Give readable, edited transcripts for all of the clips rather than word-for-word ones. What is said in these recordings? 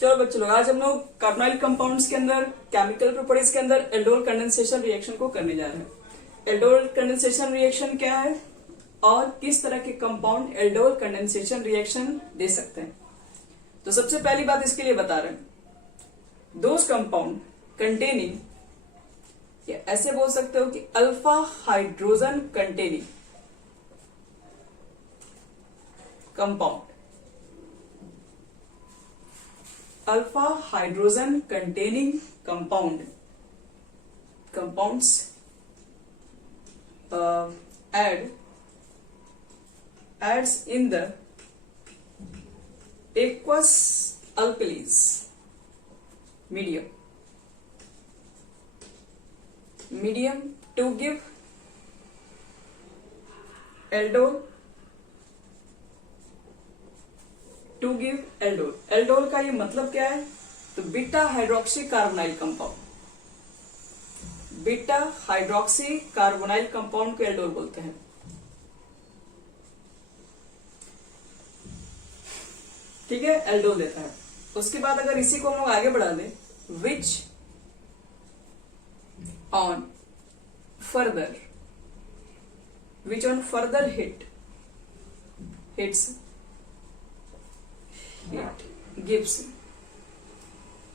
चलो बच्चों लोग, आज हम लोग कार्बोनाइल कंपाउंड्स के अंदर केमिकल प्रॉपर्टीज के अंदर एल्डोल कंडेंसेशन रिएक्शन को करने जा रहे हैं। एल्डोल कंडेंसेशन रिएक्शन क्या है और किस तरह के कंपाउंड एल्डोल कंडेंसेशन रिएक्शन दे सकते हैं। तो सबसे पहली बात इसके लिए बता रहे हैं, दोज कंपाउंड कंटेनिंग, या ऐसे बोल सकते हो कि alpha hydrogen containing compound, alpha hydrogen containing compounds adds in the aqueous alkalis medium to give aldol, aldol का ये मतलब क्या है, तो beta hydroxy carbonyl compound, beta hydroxy carbonyl compound को एल्डोल बोलते हैं। ठीक है, एल्डोल देता है। उसके बाद अगर इसी को हम लोग आगे बढ़ा दें, which on further hits it gives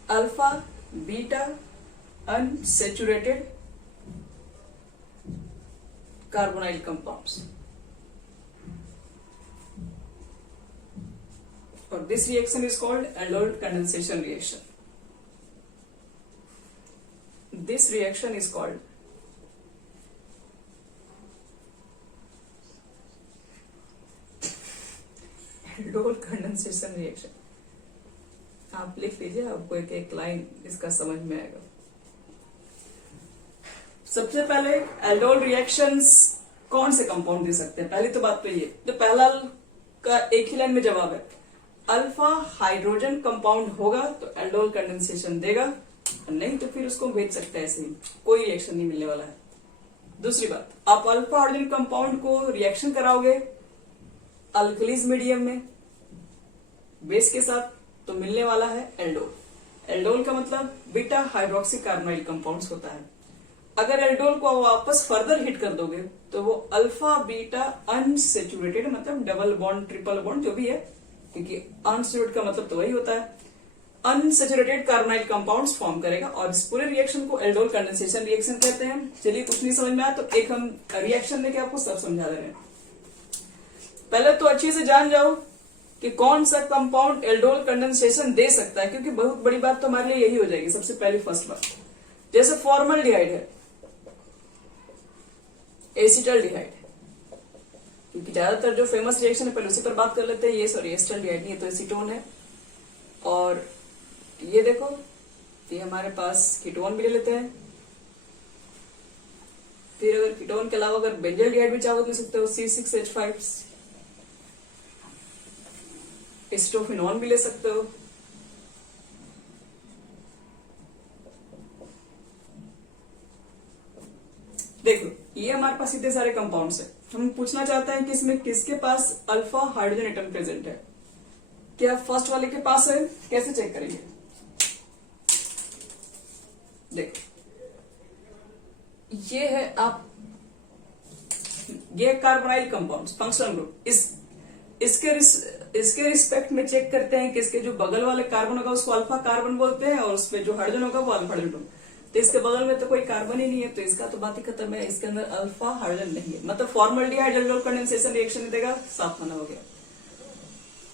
alpha beta unsaturated carbonyl compounds, or this reaction is called aldol condensation reaction. This reaction is called aldol condensation reaction. आप लिख लीजिए, आपको एक एक लाइन इसका समझ में आएगा। सबसे पहले एल्डोल रिएक्शंस कौन से कंपाउंड दे सकते हैं, पहली तो बात तो ये, तो पहला का एक ही लाइन में जवाब है, अल्फा हाइड्रोजन कंपाउंड होगा तो एल्डोल कंडेंसेशन देगा, नहीं तो फिर उसको भेज सकते हैं, ऐसे ही कोई रिएक्शन नहीं मिलने वाला है। दूसरी बात, आप अल्फा हाइड्रोजन कंपाउंड को रिएक्शन कराओगे अल्कलीज मीडियम में बेस के साथ, तो मिलने वाला है एल्डोल। एल्डोल का मतलब बीटा हाइड्रोक्सी कार्बोनाइल कंपाउंड्स होता है। अगर एल्डोल को वापस फर्दर हिट कर दोगे तो वो अल्फा बीटा अनसेचुरेटेड, मतलब डबल बॉन्ड ट्रिपल बॉन्ड जो भी है, क्योंकि अनसेचुरेटेड का मतलब तो वही होता है, अनसेचुरेटेड कार्बोनाइल कंपाउंड्स फॉर्म करेगा, और इस पूरे रिएक्शन को एल्डोल कंडेंसेशन रिएक्शन कहते हैं। चलिए, कुछ नहीं समझ में आया तो एक हम रिएक्शन लेके आपको सब समझा दे रहे हैं। पहले तो अच्छे से जान जाओ कि कौन सा कंपाउंड एल्डोल कंडेंसेशन दे सकता है, क्योंकि बहुत बड़ी बात तो हमारे लिए यही हो जाएगी। सबसे पहली फर्स्ट बात, जैसे फॉर्मल्डिहाइड है, एसिटल्डिहाइड, क्योंकि ज्यादातर जो फेमस रिएक्शन है पहले उसी पर बात कर लेते हैं। ये सॉरी एसिटल्डिहाइड नहीं है, तो एसीटोन है। और ये देखो, ये हमारे पास कीटोन भी ले लेते हैं। फिर अगर कीटोन के अलावा अगर बेंजल्डिहाइड भी चाहो तो ले सकते हो, C6H5, एसिटोफिनोन भी ले सकते हो। देखो, ये हमारे पास इतने सारे कंपाउंड्स हैं। हम पूछना चाहते हैं कि इसमें किसके पास अल्फा हाइड्रोजन एटम प्रेजेंट है। क्या फर्स्ट वाले के पास है? कैसे चेक करेंगे? देखो, ये है ये कार्बोनाइल कंपाउंड्स फंक्शनल ग्रुप। इसके रिस्पेक्ट में चेक करते हैं कि इसके जो बगल वाले कार्बन होगा उसको अल्फा कार्बन बोलते हैं, और उसमें जो हाइड्रोजन होगा वो अल्फा हाइड्रोजन। तो इसके बगल में तो कोई कार्बन ही नहीं है, तो इसका तो बात ही खत्म है, इसके अंदर अल्फा हाइड्रोजन नहीं है, मतलब फॉर्मल्डिहाइड एल्डोल कंडेंसेशन रिएक्शन देगा, साफ मना हो गया।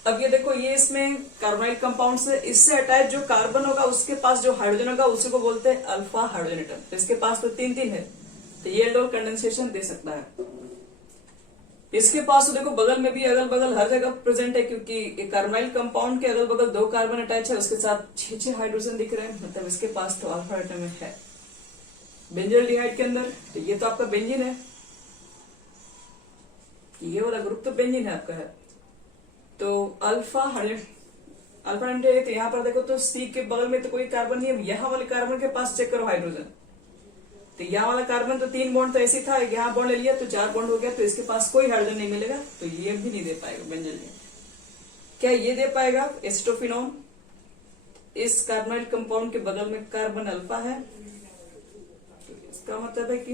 अब ये देखो, ये इसमें कार्बोनाइल कंपाउंड से इससे अटैच जो कार्बन होगा उसके पास जो हाइड्रोजन होगा उसी को बोलते हैं अल्फा हाइड्रोजन एटम। तो इसके पास तो तीन है, तो ये एल्डोल कंडेंसेशन दे सकता है। इसके पास तो देखो बगल में भी अगल बगल हर जगह प्रेजेंट है, क्योंकि कार्बोनाइल कंपाउंड के अगल बगल 2 कार्बन अटैच है, उसके साथ 6 हाइड्रोजन दिख रहे हैं, मतलब इसके पास तो अल्फा एटम है। बेंजल्डिहाइड के अंदर तो ये तो आपका बेंजीन है, ये वाला ग्रुप तो बेंजीन है आपका है, तो अल्फा हाइड्रोजन है। तो यहाँ पर देखो, तो सी के बगल में तो कोई कार्बन नहीं है, यहाँ वाले कार्बन के पास चेक करो हाइड्रोजन, तो यहाँ वाला कार्बन तो 3 बॉन्ड तो ऐसे था, यहाँ बॉन्ड ले लिया तो 4 बॉन्ड हो गया, तो इसके पास कोई हाइड्रोजन नहीं मिलेगा, तो ये भी नहीं दे पाएगा बेंजीन। क्या ये दे पाएगा? एसिटोफिनोन, इस कार्बोनाइल कंपाउंड के बगल में कार्बन अल्फा है, तो इसका मतलब है कि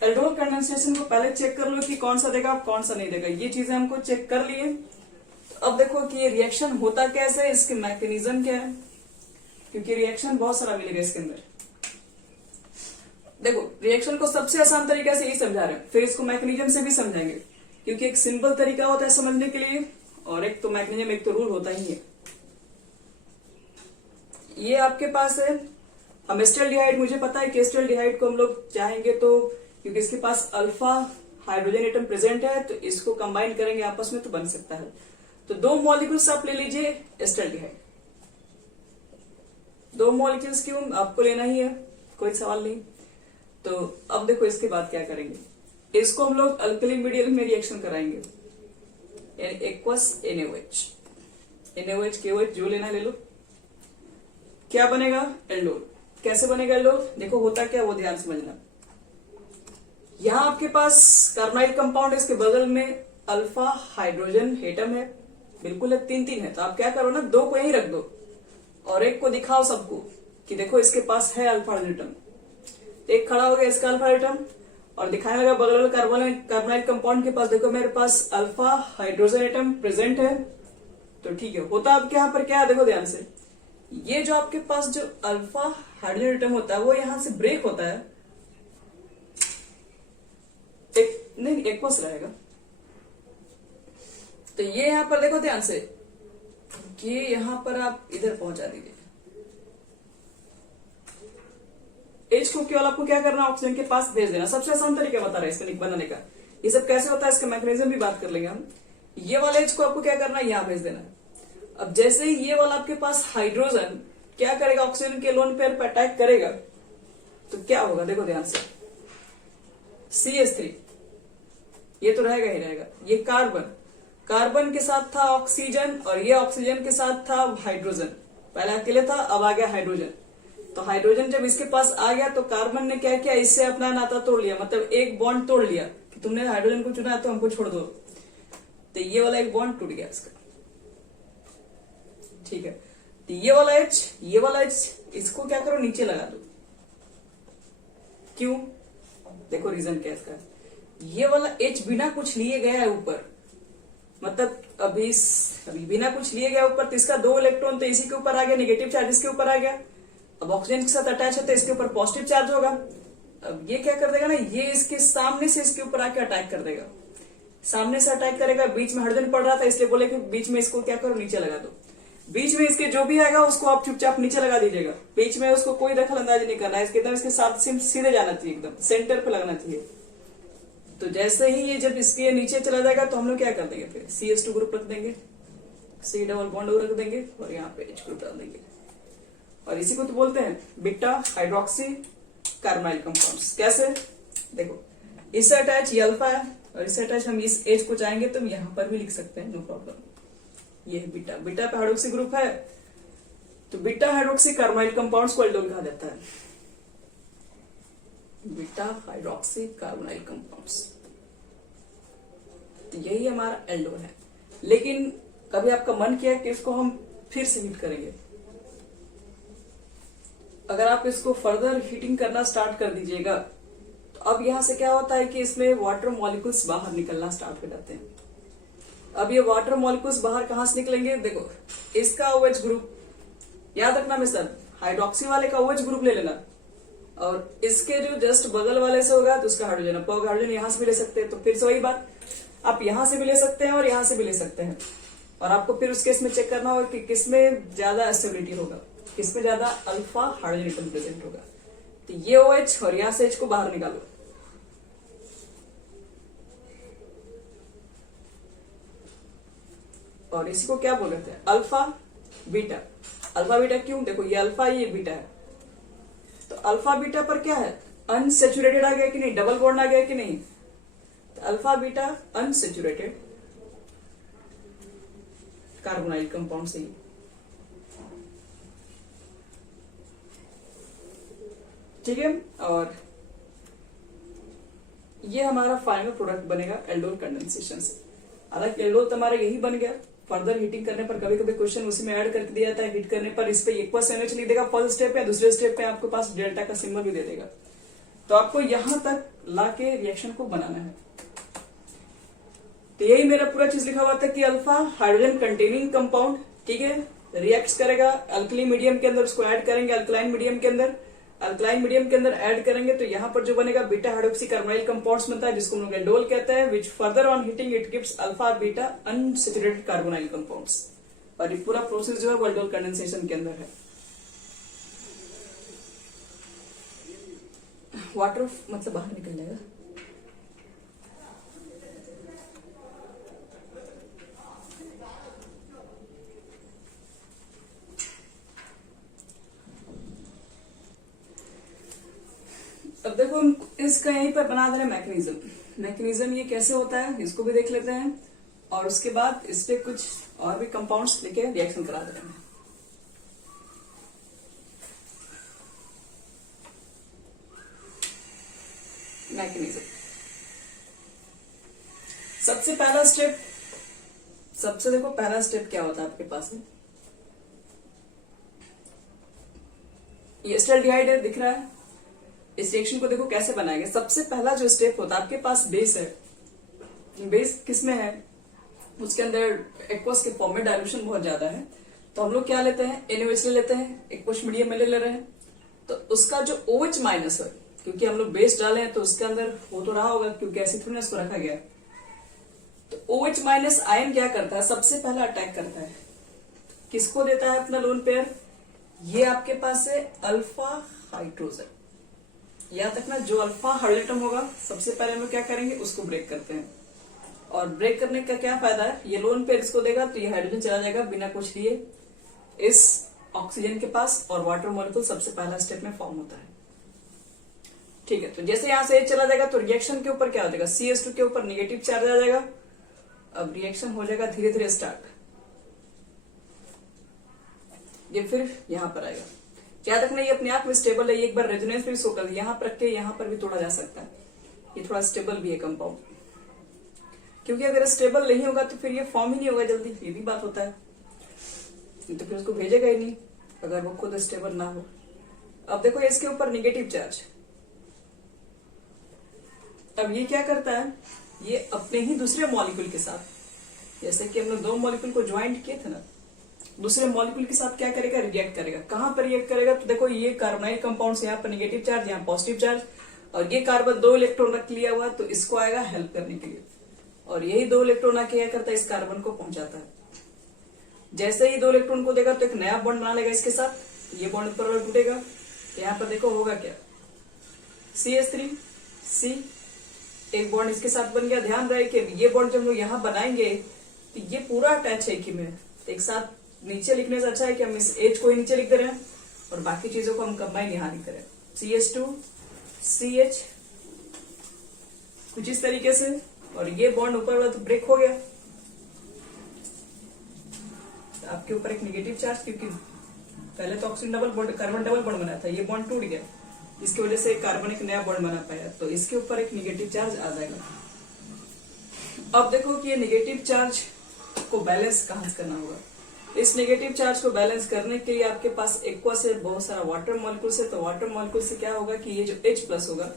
एल्डोल कंडेंसेशन को पहले चेक कर लो कि कौन सा देगा कौन सा नहीं देगा। ये चीजें हमको चेक कर लिए। तो अब देखो कि ये रिएक्शन होता कैसे है, इसके मैकेनिज्म क्या है, क्योंकि रिएक्शन बहुत सारा मिलेगा इसके अंदर। देखो रिएक्शन को सबसे आसान तरीका से यही समझा रहे हैं, फिर इसको मैकेनिज्म से भी समझाएंगे, क्योंकि एक सिंपल तरीका होता है समझने के लिए और एक तो मैकेनिज्म, एक तो रूल होता ही है। ये आपके पास है एस्टाल्डिहाइड, मुझे पता है कि एस्टाल्डिहाइड को हम लोग चाहेंगे तो, क्योंकि इसके पास अल्फा हाइड्रोजन एटम प्रेजेंट है, तो इसको कंबाइन करेंगे आपस में तो बन सकता है। तो 2 मॉलिक्यूल्स आप ले लीजिए एस्टाल्डिहाइड, 2 मॉलिक्यूल्स क्यों आपको लेना ही है, कोई सवाल नहीं। तो अब देखो इसके बाद क्या करेंगे, इसको हम लोग अल्कली मीडियम में रिएक्शन कराएंगे, यानी एक्वस NaOH, NaOH KOH जो लेना ले लो। क्या बनेगा, एल्डोल। कैसे बनेगा एल्डोल, देखो होता क्या वो ध्यान समझना। यहां आपके पास कार्बोनाइल कंपाउंड है, इसके बगल में अल्फा हाइड्रोजन एटम है, बिल्कुल है, 3 है। तो आप क्या करो ना, 2 को यहीं रख दो और एक को दिखाओ सबको कि देखो इसके पास है अल्फा हाइड्रोजन एटम। एक खड़ा हो गया इसका अल्फा एटम और दिखाने लगा बगल वाले कार्बोनाइल कंपाउंड के पास, देखो मेरे पास अल्फा हाइड्रोजन एटम प्रेजेंट है। तो ठीक है, होता अब यहाँ पर क्या है, देखो ध्यान से, ये जो आपके पास जो अल्फा हाइड्रोजन एटम होता है वो यहां से ब्रेक होता है, एक बस रहेगा। तो ये यहां पर देखो ध्यान से, ये यहां पर आप इधर पहुंचा दीजिए। H को केवल आपको क्या करना, ऑक्सीजन के पास भेज देना। सबसे आसान तरीका बता रहा है इसको बनाने का। ये सब कैसे होता है इसका मैकेनिज्म भी बात कर लेंगे हम। ये वाला H को आपको क्या करना है, यहां भेज देना है। अब जैसे ही ये वाला आपके पास हाइड्रोजन क्या करेगा, ऑक्सीजन के लोन पेयर पर अटैक करेगा, तो क्या होगा, देखो ध्यान से, CH3 ये तो रहेगा ही रहेगा। ये कार्बन के साथ था ऑक्सीजन और ये ऑक्सीजन के साथ था हाइड्रोजन। पहले अकेले था, अब आ गया हाइड्रोजन। तो हाइड्रोजन जब इसके पास आ गया तो कार्बन ने क्या किया, इससे अपना नाता तोड़ लिया, मतलब एक बॉन्ड तोड़ लिया कि तुमने हाइड्रोजन को चुना तो हमको छोड़ दो। तो ये वाला एक बॉन्ड टूट गया इसका, ठीक है। तो ये वाला H इसको क्या करो, नीचे लगा दो। क्यों, देखो रीजन क्या है इसका। ये वाला H बिना कुछ लिए गया है ऊपर, मतलब अभी बिना कुछ लिए गया ऊपर, तो इसका 2 इलेक्ट्रॉन तो इसी के ऊपर आ गया, नेगेटिव चार्ज इसके ऊपर आ गया। अब ऑक्सीजन के साथ अटैच है तो इसके ऊपर पॉजिटिव चार्ज होगा। अब ये क्या कर देगा ना, ये इसके सामने से इसके ऊपर आके अटैक कर देगा, सामने से अटैक करेगा। बीच में हाइड्रोजन पड़ रहा था इसलिए बोले कि बीच में इसको क्या करो, नीचे लगा दो। बीच में इसके जो भी आएगा उसको आप चुपचाप नीचे लगा दीजिएगा, बीच में उसको कोई दखल अंदाजी नहीं करना है, एकदम इसके साथ सीधे जाना चाहिए, एकदम सेंटर पे लगना चाहिए। तो जैसे ही ये जब इसके नीचे चला जाएगा तो हम लोग क्या कर देंगे, फिर CH2 ग्रुप रख देंगे, C डबल बॉन्ड रख देंगे और यहाँ पे H ग्रुप डाल देंगे। और इसी को तो बोलते हैं बीटा हाइड्रोक्सी कार्बोनाइल कंपाउंड्स। कैसे, देखो इससे अटैच ये अल्फा है और इससे अटैच हम इस H को चाहेंगे तो हम यहाँ पर भी लिख सकते हैं, नो प्रॉब्लम। ये बीटा पे हाइड्रोक्सी ग्रुप है, तो बीटा हाइड्रोक्सी कार्बोनाइल कंपाउंड्स को एल्डोल कहा जाता है, बीटा हाइड्रोक्सी कार्बोनाइल कंपाउंड्स। तो यही हमारा एल्डोल है। लेकिन कभी आपका मन किया कि इसको हम फिर से हीट करेंगे, अगर आप इसको फर्दर हीटिंग करना स्टार्ट कर दीजिएगा तो अब यहां से क्या होता है कि इसमें वाटर मॉलिक्यूल्स बाहर निकलना स्टार्ट हो जाते हैं। अब ये वाटर मॉलिक्यूल्स बाहर कहां से निकलेंगे, देखो इसका OH ग्रुप याद रखना मिस्टर, हाइड्रोक्सी वाले का OH ग्रुप ले लेना और इसके जो जस्ट बगल वाले से होगा तो उसका हाइड्रोजन, अब हाइड्रोजन यहां से भी ले सकते हैं। तो फिर से वही बात, आप यहां से भी ले सकते हैं और यहां से भी ले सकते हैं। और आपको फिर उस केस में चेक करना होगा कि किसमें ज्यादा स्टेबिलिटी होगा, किसमें ज्यादा अल्फा हाइड्रोजन एटम प्रेजेंट होगा। तो ये OH और यहां से H को बाहर निकालो, और इसी को क्या बोल रहे थे, अल्फा बीटा। अल्फा बीटा क्यों, देखो ये अल्फा ये बीटा है, तो अल्फा बीटा पर क्या है, अनसेचुरेटेड आ गया कि नहीं, डबल बॉन्ड आ गया कि नहीं। तो alpha beta unsaturated carbonyl compound से ही, ठीक है। और ये हमारा फाइनल प्रोडक्ट बनेगा एल्डोल कंडेंसेशन से। हालांकि एल्डोल तो हमारा यही बन गया, फर्दर हीटिंग करने पर कभी कभी क्वेश्चन उसी में ऐड करके दिया जाता है, हीट करने पर इस पे एक्वस एनएच लिख देगा फर्स्ट स्टेप पे, दूसरे स्टेप पे आपके पास डेल्टा का सिंबल भी दे देगा। तो आपको यहां तक लाके रिएक्शन को बनाना है। तो यही मेरा पूरा चीज लिखा हुआ था कि अल्फा हाइड्रोजन कंटेनिंग कंपाउंड, ठीक है, रिएक्ट करेगा अल्कली मीडियम के अंदर, उसको ऐड करेंगे अल्कलाइन मीडियम के अंदर, अल्कलाइन मीडियम के अंदर ऐड करेंगे तो यहाँ पर जो बनेगा बीटा हाइड्रोक्सी कार्बोनाइल कंपाउंड्स बनता है, जिसको हम लोग एल्डोल कहते हैं, which further on heating it gives alpha beta unsaturated carbonyl compounds. और ये पूरा प्रोसेस जो है वो एल्डोल कंडेंसेशन के अंदर है। वाटर मतलब बाहर निकल जाएगा। अब देखो हम इसका यहीं पर बना दे रहे मैकेनिज्म। मैकेनिज्म ये कैसे होता है इसको भी देख लेते हैं, और उसके बाद इस पे कुछ और भी कंपाउंड्स लेके रिएक्शन करा दे रहे हैं। मैकेनिज्म सबसे पहला स्टेप, सबसे देखो पहला स्टेप क्या होता है आपके पास में, ये एसिटाल्डिहाइड है दिख रहा है। इस रिएक्शन को देखो कैसे बनाएंगे। सबसे पहला जो स्टेप होता है, आपके पास बेस है, बेस किसमें है, उसके अंदर एक्वस के फॉर्म में डाइल्यूशन बहुत ज्यादा है, तो हम लोग क्या लेते हैं, NaOH ले लेते हैं, एक्वस मीडियम में ले रहे हैं। तो उसका जो OH माइनस है, क्योंकि हम लोग बेस डाले हैं तो उसके अंदर हो तो रहा होगा, क्योंकि ऐसे थोड़ी ना उसको रखा गया। तो OH माइनस आयन क्या करता है, सबसे पहला अटैक करता है, किसको देता है अपना लोन पेयर, ये आपके पास है अल्फा हाइड्रोजन। याद रखना जो अल्फा हाइड्रोजन होगा सबसे पहले हम लोग क्या करेंगे, उसको ब्रेक करते हैं। और ब्रेक करने का क्या फायदा है, ये लोन पेयर इसको देगा तो ये हाइड्रोजन चला जाएगा बिना कुछ लिए इस ऑक्सीजन के पास, और वाटर मॉलिक्यूल सबसे पहला स्टेप में फॉर्म होता है। ठीक है, तो जैसे यहां से H चला जाएगा तो रिएक्शन के ऊपर क्या हो जाएगा, CH2 के ऊपर निगेटिव चार्ज आ जाएगा। अब रिएक्शन हो जाएगा धीरे धीरे स्टार्ट, ये फिर यहां पर आएगा। याद रखना ये अपने आप में स्टेबल है, ये एक बार रेजोनेंस में भी शो कर, यहाँ पर रख के यहाँ पर भी तोड़ा जा सकता है, ये थोड़ा स्टेबल भी है कंपाउंड, क्योंकि अगर स्टेबल नहीं होगा तो फिर ये फॉर्म ही नहीं होगा जल्दी, ये भी बात होता है, तो फिर उसको भेजेगा ही नहीं अगर वो खुद स्टेबल ना हो। अब देखो इसके ऊपर निगेटिव चार्ज, अब ये क्या करता है, ये अपने ही दूसरे मॉलिक्यूल के साथ, जैसे कि हमने दो मॉलिक्यूल को ज्वाइंट किए थे ना, दूसरे मॉलिक्यूल के साथ क्या करेगा, रिएक्ट करेगा। कहां पर रिएक्ट करेगा, तो देखो ये कार्बोनाइल कंपाउंड्स, यहाँ पर निगेटिव चार्ज, यहाँ पॉजिटिव चार्ज, और ये कार्बन 2 इलेक्ट्रॉन रख लिया हुआ, तो इसको आएगा हेल्प करने के लिए, और यही 2 इलेक्ट्रॉन आके क्या करता है, इस कार्बन को पहुंचाता है। जैसे ही 2 इलेक्ट्रॉन को देगा तो एक नया बॉन्ड बना लेगा इसके साथ, ये बॉन्ड पर टूटेगा, तो यहाँ पर देखो होगा क्या, CH3C एक बॉन्ड इसके साथ बन गया। ध्यान रहे कि ये बॉन्ड जब हम लोग यहाँ बनाएंगे तो ये पूरा अटैच है कि में, तो एक साथ नीचे लिखने से अच्छा है कि हम इस H को ही नीचे लिख दे रहे हैं और बाकी चीजों को हम कंबाइन यहाँ लिख रहे हैं, CH2 CH कुछ इस तरीके से, और ये बॉन्ड ऊपर वाला तो ब्रेक हो गया, तो आपके ऊपर एक निगेटिव चार्ज, क्योंकि पहले तो oxygen double bond, carbon double bond बना था, ये बॉन्ड टूट गया, इसकी वजह से कार्बन एक नया बॉन्ड बना पाया, तो इसके ऊपर एक निगेटिव चार्ज आ जाएगा। अब देखो कि ये निगेटिव चार्ज को बैलेंस कहां से करना होगा। इस नेगेटिव चार्ज को बैलेंस करने के लिए आपके पास एक्वस से बहुत सारा वाटर मॉलिक्यूल से, तो वाटर मॉलिक्यूल से क्या होगा कि ये जो H प्लस होगा,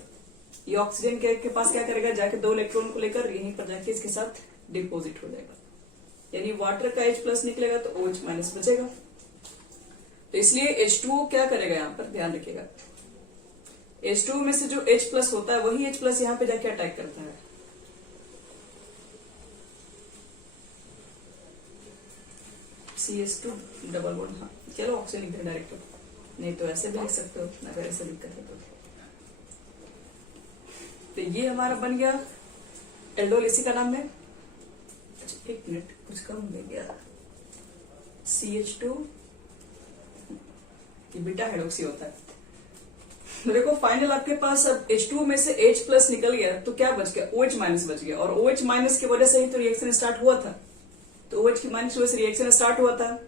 ये ऑक्सीजन के पास क्या करेगा, जाके 2 इलेक्ट्रॉन को लेकर यहीं पर जाके इसके साथ डिपोजिट हो जाएगा, यानी वाटर का H प्लस निकलेगा तो OH माइनस बचेगा। तो इसलिए H2O क्या करेगा, यहाँ पर ध्यान रखिएगा, H2O में से जो H प्लस होता है वही H प्लस यहाँ पे जाके अटैक करता है। CH2 डबल बॉन्ड, हाँ चलो ऑक्सीजन लिख दे डायरेक्ट, नहीं तो ऐसे भी लिख सकते हो अगर ऐसे दिक्कत है तो ये हमारा बन गया एल्डोल, इसी का नाम है। अच्छा एक मिनट, कुछ कम हो गया, CH2 ये बीटा हाइड्रोक्सी होता है। तो देखो फाइनल आपके पास अब H2 में से H प्लस निकल गया तो क्या बच गया, OH माइनस बच गया, और OH माइनस की वजह से ही तो रिएक्शन स्टार्ट हुआ था, तो OH की माइनस वजह से रिएक्शन स्टार्ट हुआ था,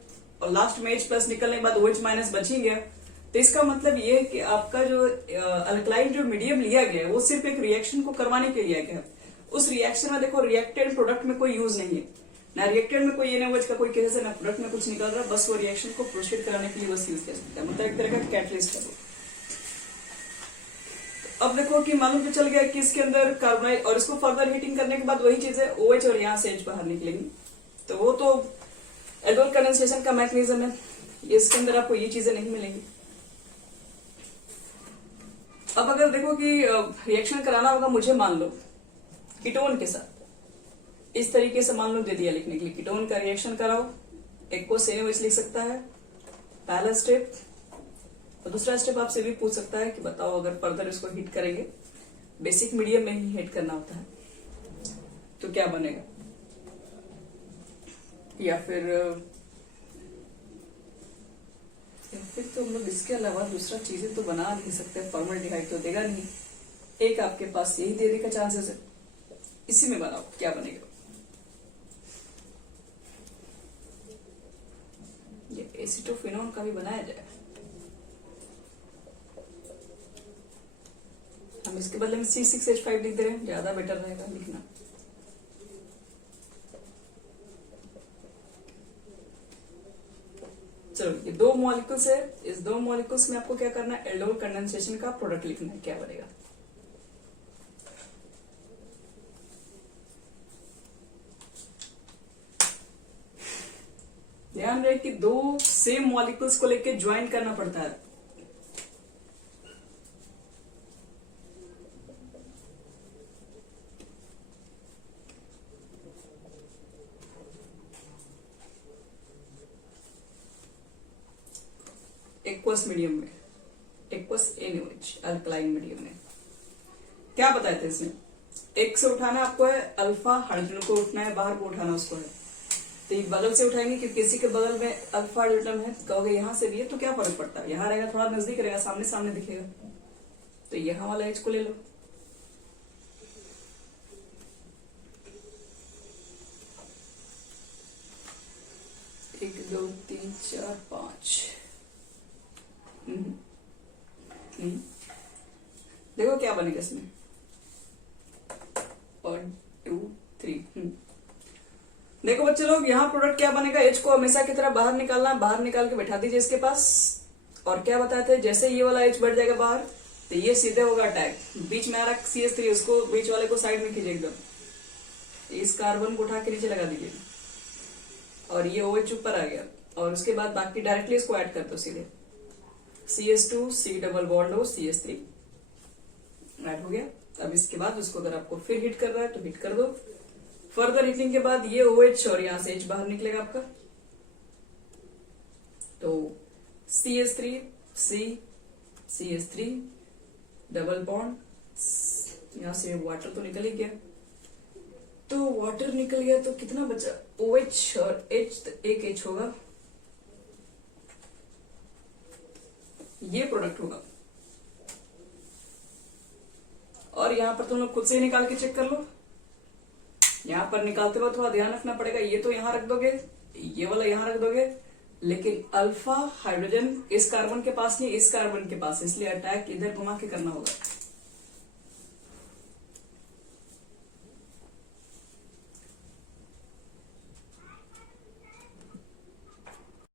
और लास्ट में H प्लस निकलने के बाद OH माइनस बच ही गया। तो इसका मतलब ये है कि आपका जो अल्कलाइन जो मीडियम लिया गया है वो सिर्फ एक रिएक्शन को करवाने के लिए गया है। उस रिएक्शन में देखो रिएक्टेड प्रोडक्ट में कोई यूज नहीं है, ना रिएक्टेड में कोई एनओएच का कोई केस है, ना प्रोडक्ट में कुछ निकल रहा, बस वो रिएक्शन को प्रोसीड कराने के लिए बस यूज कर सकता है, मतलब एक तरह का कैटलिस्ट है वो। अब देखो कि मालूम तो चल गया कि इसके अंदर कार्बोनाइल, और इसको फर्दर हीटिंग करने के बाद वही चीजें OH और यहाँ से H बाहर निकलेंगी, तो वो तो एल्कोहल कंडेंसेशन का मैकेनिज्म है, इसके अंदर आपको ये चीजें नहीं मिलेंगी। अब अगर देखो कि रिएक्शन कराना होगा मुझे, मान लो कीटोन के साथ, इस तरीके से मान लो दे दिया लिखने के लिए, कीटोन का रिएक्शन कराओ, एक को NaOH लिख सकता है, पहला स्टेप। और दूसरा स्टेप आपसे भी पूछ सकता है कि बताओ अगर फर्दर इसको हीट करेंगे, बेसिक मीडियम में ही हीट करना होता है, तो क्या बनेगा। या फिर तो हम लोग इसके अलावा दूसरा चीजें तो बना नहीं सकते, फॉर्मल्डिहाइड तो देगा नहीं, एक आपके पास यही देने का चांसेस है, इसी में बनाओ, क्या बनेगा। ये एसिटोफिनोन का भी बनाया जाए, हम इसके बदले में C6H5 लिख दे रहे हैं, ज्यादा बेटर रहेगा लिखना। चलो ये दो मॉलिक्यूल्स है, इस दो मॉलिक्यूल्स में आपको क्या करना है, एल्डोल कंडेंसेशन का प्रोडक्ट लिखना है, क्या बनेगा। ध्यान रहे कि दो सेम मॉलिक्यूल्स को लेके ज्वाइन करना पड़ता है। एक्वस मीडियम में, एक्वस NaOH अल्कलाइन मीडियम में क्या बताए थे इसमें, एक से उठाना आपको है अल्फा हाइड्रोजन को, उठना है बाहर को, उठाना उसको है, तो एक बगल से उठाएंगे क्योंकि किसी के बगल में अल्फा हाइड्रोजन है, कहोगे यहां से भी है तो क्या फर्क पड़ता है, यहां रहेगा थोड़ा नजदीक रहेगा, सामने सामने दिखेगा, तो यहां वाला H को ले लो। एक दो तीन चार पांच, देखो क्या बनेगा इसमें, 1 2 3। देखो बच्चे लोग, यहाँ प्रोडक्ट क्या बनेगा, H को हमेशा की तरह बाहर निकालना है, बाहर निकाल के बैठा दीजिए इसके पास। और क्या बताते हैं, जैसे ये वाला H बढ़ जाएगा बाहर, तो ये सीधे होगा अटैक, बीच में आ रहा CH3, उसको बीच वाले को साइड में कीजिए एकदम, इस कार्बन को उठा के नीचे लगा दीजिए, और ये OH ऊपर आ गया, और उसके बाद बाकी डायरेक्टली इसको ऐड कर दो सीधे, CH2 C डबल बॉन्ड हो CH3 ऐड हो गया। अब इसके बाद उसको अगर आपको फिर हिट कर रहा है तो हिट कर दो, फर्दर हीटिंग के बाद ये OH और यहां से H बाहर निकलेगा आपका, तो CH3 C CH3 double bond, यहां से वाटर तो निकल ही गया, तो वाटर निकल गया तो कितना बचा, OH और H, तो एक H होगा, ये प्रोडक्ट होगा। और यहां पर तुम लोग खुद से ही निकाल के चेक कर लो, यहां पर निकालते वक्त थोड़ा ध्यान रखना पड़ेगा, ये तो यहां रख दोगे, ये वाला यहां रख दोगे, लेकिन अल्फा हाइड्रोजन इस कार्बन के पास नहीं, इस कार्बन के पास, इसलिए अटैक इधर घुमा के करना होगा।